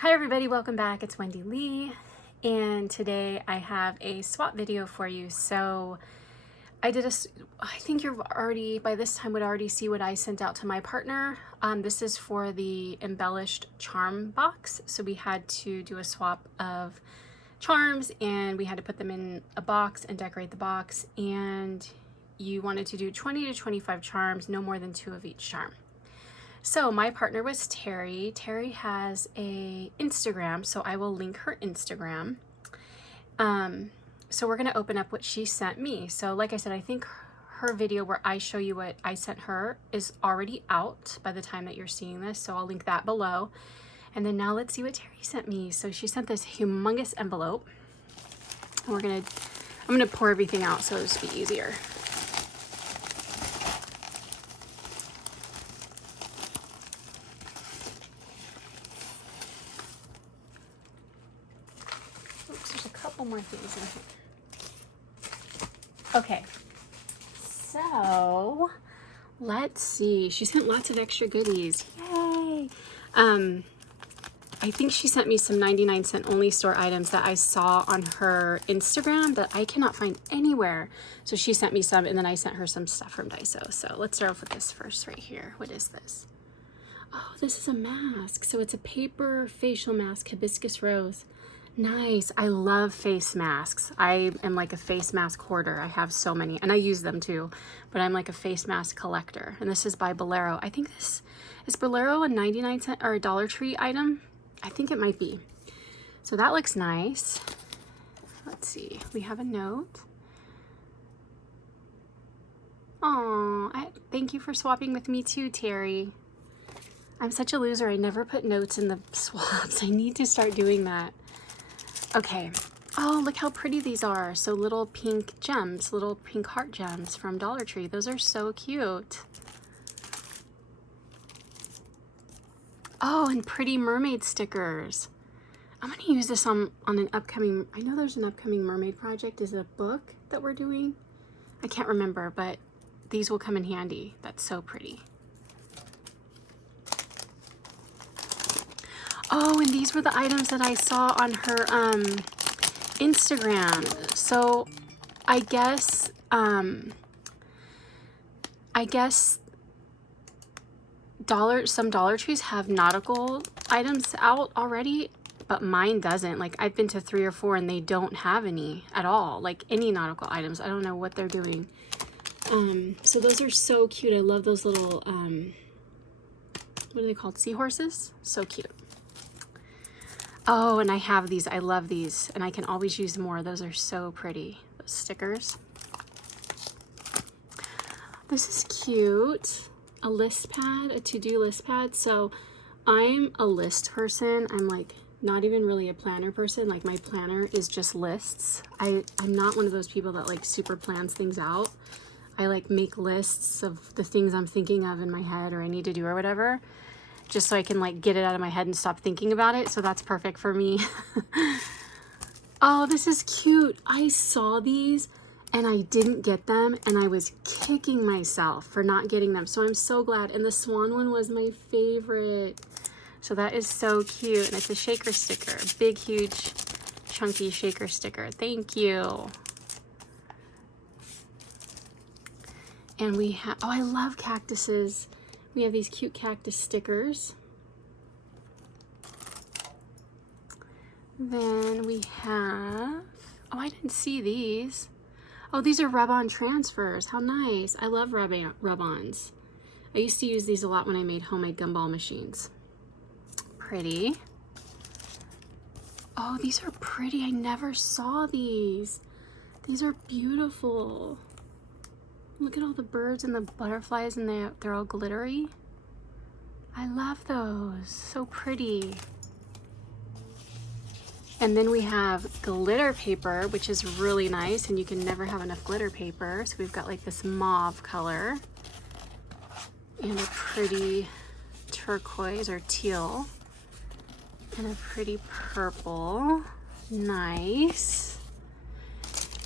Hi everybody, welcome back. It's Wendy Lee, and today I have a swap video for you. So I think you're already, by this time, would already see what I sent out to my partner. This is for the Embellished charm box. So we had to do a swap of charms and we had to put them in a box and decorate the box. And you wanted to do 20 to 25 charms, no more than 2 of each charm. So my partner was Terry. Terry has a Instagram, so I will link her Instagram. So we're gonna open up what she sent me. So like I said, I think her video where I show you what I sent her is already out by the time that you're seeing this, so I'll link that below. And then now let's see what Terry sent me. So she sent this humongous envelope. And I'm gonna pour everything out so it'll just be easier. There's a couple more things in here. Okay, so let's see. She sent lots of extra goodies. Yay! I think she sent me some 99-cent only store items that I saw on her Instagram that I cannot find anywhere. So she sent me some, and then I sent her some stuff from Daiso. So let's start off with this first right here. What is this? Oh, this is a mask. So it's a paper facial mask, hibiscus rose. Nice. I love face masks. I am like a face mask hoarder. I have so many, and I use them too, but I'm like a face mask collector. And this is by Bolero. I think this is Bolero, a 99-cent or a Dollar Tree item. I think it might be. So that looks nice. Let's see. We have a note. Oh, thank you for swapping with me too, Terry. I'm such a loser. I never put notes in the swaps. I need to start doing that. Okay. Oh, look how pretty these are. So little pink gems, little pink heart gems from Dollar Tree. Those are so cute. Oh, and pretty mermaid stickers. I'm going to use this on an upcoming, I know there's an upcoming mermaid project. Is it a book that we're doing? I can't remember, but these will come in handy. That's so pretty. Oh, and these were the items that I saw on her Instagram. So I guess some Dollar Trees have nautical items out already, but mine doesn't. Like, I've been to 3 or 4 and they don't have any at all, like any nautical items. I don't know what they're doing. So those are so cute. I love those little what are they called? Seahorses? So cute. Oh, and I have these. I love these, and I can always use more. Those are so pretty. Those stickers. This is cute. A list pad, a to-do list pad. So I'm a list person. I'm like not even really a planner person. Like, my planner is just lists. I'm not one of those people that like super plans things out. I like make lists of the things I'm thinking of in my head or I need to do or whatever, just so I can like get it out of my head and stop thinking about it. So that's perfect for me. Oh, this is cute. I saw these and I didn't get them, and I was kicking myself for not getting them. So I'm so glad. And the swan one was my favorite. So that is so cute. And it's a shaker sticker, big, huge, chunky shaker sticker. Thank you. And we have, oh, I love cactuses. We have these cute cactus stickers. Then we have, oh, I didn't see these. Oh, these are rub-on transfers. How nice. I love rub-ons. I used to use these a lot when I made homemade gumball machines. Pretty. Oh, these are pretty. I never saw these. These are beautiful. Look at all the birds and the butterflies, and they're all glittery. I love those. So pretty. And then we have glitter paper, which is really nice, and you can never have enough glitter paper. So we've got like this mauve color and a pretty turquoise or teal and a pretty purple. Nice.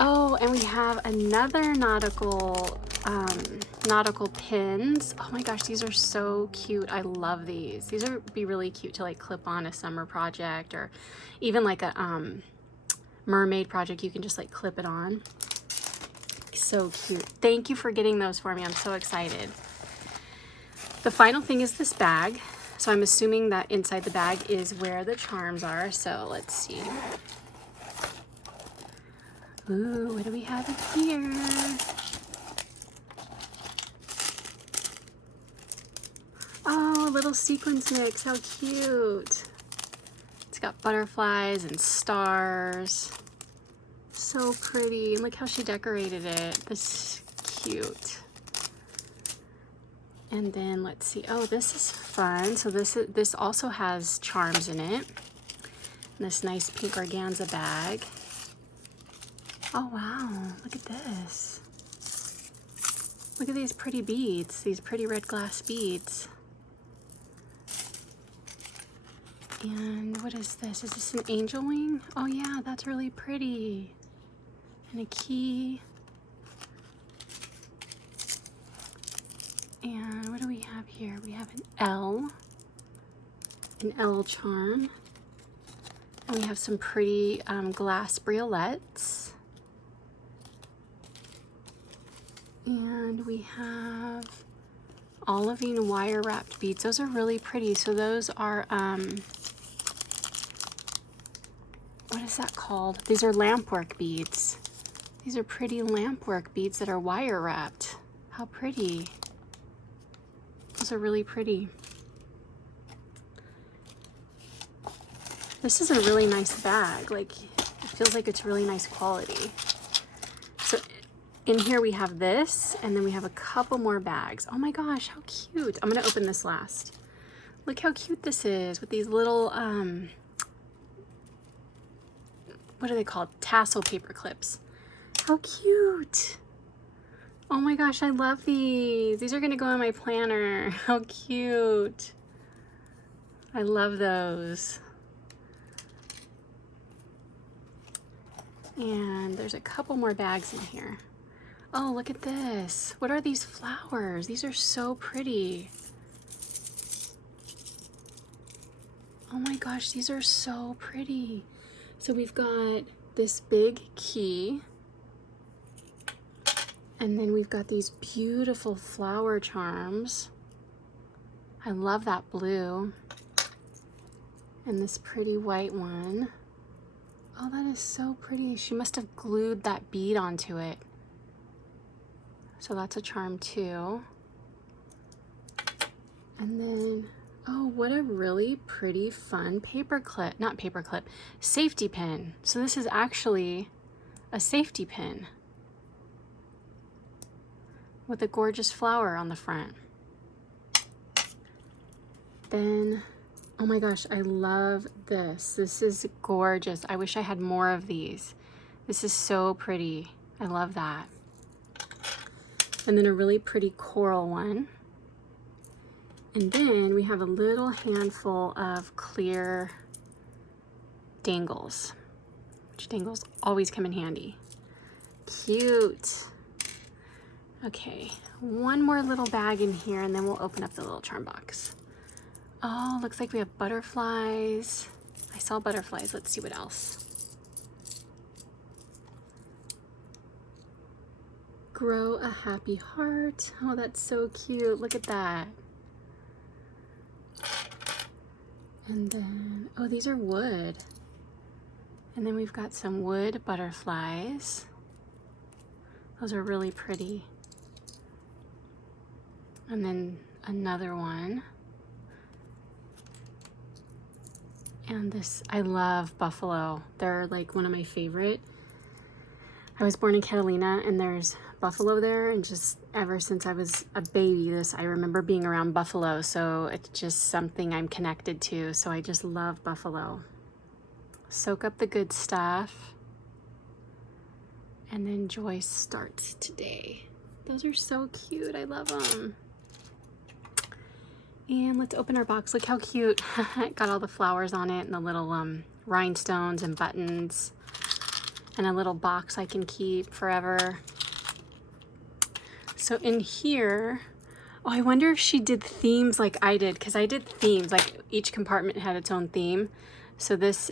Oh, and we have another nautical Nautical Pins. Oh my gosh, these are so cute. I love these. These would be really cute to like clip on a summer project, or even like a mermaid project. You can just like clip it on. So cute. Thank you for getting those for me. I'm so excited. The final thing is this bag. So I'm assuming that inside the bag is where the charms are. So let's see. Ooh, what do we have in here? Oh, a little sequins mix. How cute. It's got butterflies and stars. So pretty. And look how she decorated it. This is cute. And then let's see. Oh, this is fun. So this also has charms in it. And this nice pink organza bag. Oh wow, look at this. Look at these pretty beads, these pretty red glass beads. And what is this? Is this an angel wing? Oh yeah, that's really pretty. And a key. And what do we have here? We have an L charm. And we have some pretty glass briolets. And we have olivine wire wrapped beads. Those are really pretty. So those are, what is that called? These are lampwork beads. These are pretty lampwork beads that are wire wrapped. How pretty. Those are really pretty. This is a really nice bag. Like, it feels like it's really nice quality. So in here we have this, and then we have a couple more bags. Oh my gosh, how cute. I'm gonna open this last. Look how cute this is with these little, what are they called? Tassel paper clips. How cute. Oh my gosh, I love these. These are gonna go in my planner. How cute. I love those. And there's a couple more bags in here. Oh, look at this. What are these flowers? These are so pretty. Oh my gosh, these are so pretty. So we've got this big key. And then we've got these beautiful flower charms. I love that blue. And this pretty white one. Oh, that is so pretty. She must have glued that bead onto it. So that's a charm too. And then, oh, what a really pretty, fun paper clip. Not paper clip, safety pin. So this is actually a safety pin with a gorgeous flower on the front. Then, oh my gosh, I love this. This is gorgeous. I wish I had more of these. This is so pretty. I love that. And then a really pretty coral one. And then we have a little handful of clear dangles, which dangles always come in handy. Cute. Okay, one more little bag in here, and then we'll open up the little charm box. Oh, looks like we have butterflies. I saw butterflies. Let's see what else. Grow a happy heart. Oh, that's so cute. Look at that. And then, oh, these are wood. And then we've got some wood butterflies. Those are really pretty. And then another one. And this, I love buffalo. They're like one of my favorite. I was born in Catalina, and there's buffalo there, and just ever since I was a baby, I remember being around buffalo, so it's just something I'm connected to. So I just love buffalo. Soak up the good stuff, and then joy starts today. Those are so cute. I love them. And let's open our box. Look how cute. It got all the flowers on it, and the little rhinestones and buttons, and a little box I can keep forever. So in here, oh, I wonder if she did themes like I did, because I did themes, like each compartment had its own theme. So this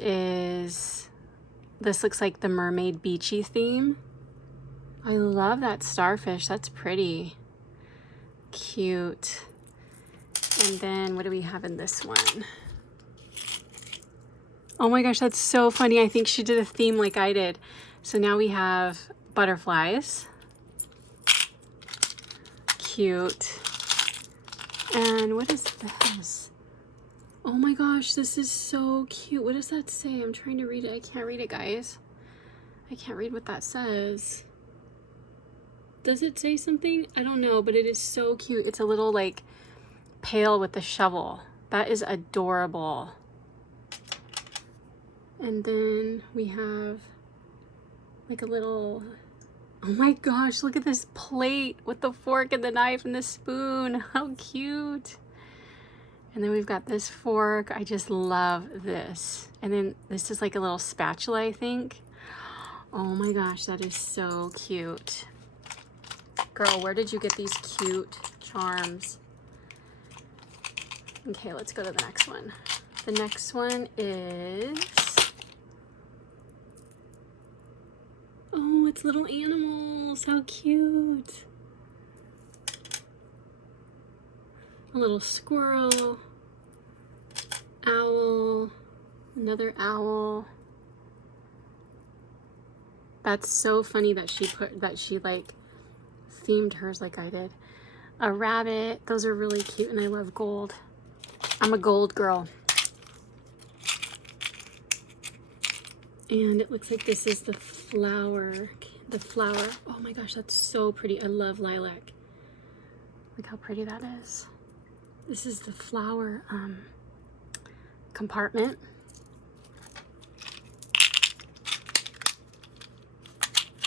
looks like the mermaid beachy theme. I love that starfish, that's pretty. Cute. And then what do we have in this one? Oh my gosh, that's so funny. I think she did a theme like I did. So now we have butterflies. Cute. And what is this? Oh my gosh, this is so cute. What does that say? I'm trying to read it. I can't read it, guys. I can't read what that says. Does it say something? I don't know, but it is so cute. It's a little like pail with a shovel. That is adorable. And then we have like a little, oh my gosh, look at this plate with the fork and the knife and the spoon. How cute. And then we've got this fork. I just love this. And then this is like a little spatula, I think. Oh my gosh, that is so cute. Girl, where did you get these cute charms? Okay, let's go to the next one. The next one is, oh, it's little animals. How cute. A little squirrel, owl, another owl. That's so funny that she like themed hers like I did. A rabbit. Those are really cute, and I love gold. I'm a gold girl. And it looks like this is the flower. Oh my gosh, that's so pretty. I love lilac. Look how pretty that is. This is the flower compartment.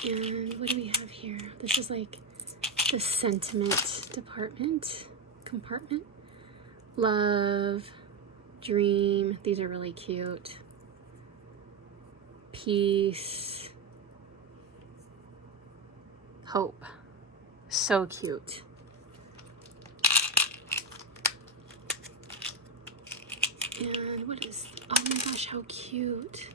And what do we have here? This is like the sentiment compartment. Love, dream. These are really cute. Peace, hope. So cute. And what is, oh my gosh, how cute.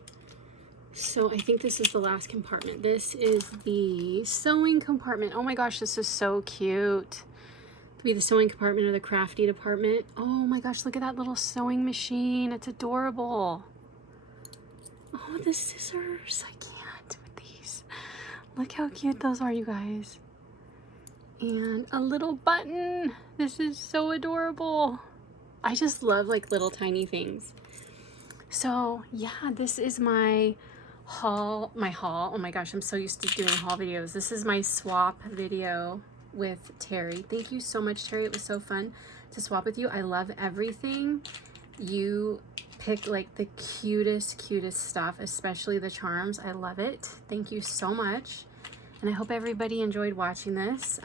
So I think this is the last compartment. This is the sewing compartment. Oh my gosh, this is so cute. Could be the sewing compartment or the crafty department. Oh my gosh, look at that little sewing machine. It's adorable. Oh, the scissors. I can't with these. Look how cute those are, you guys. And a little button. This is so adorable. I just love like little tiny things. So yeah, this is my haul. Oh my gosh, I'm so used to doing haul videos. This is my swap video with Terry. Thank you so much, Terry. It was so fun to swap with you. I love everything. You pick like the cutest stuff, especially the charms. I love it. Thank you so much. And I hope everybody enjoyed watching this.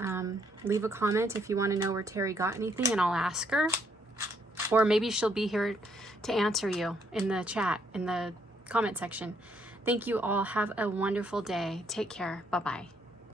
Leave a comment if you want to know where Terry got anything, and I'll ask her. Or maybe she'll be here to answer you in the chat, in the comment section. Thank you all. Have a wonderful day. Take care. Bye-bye.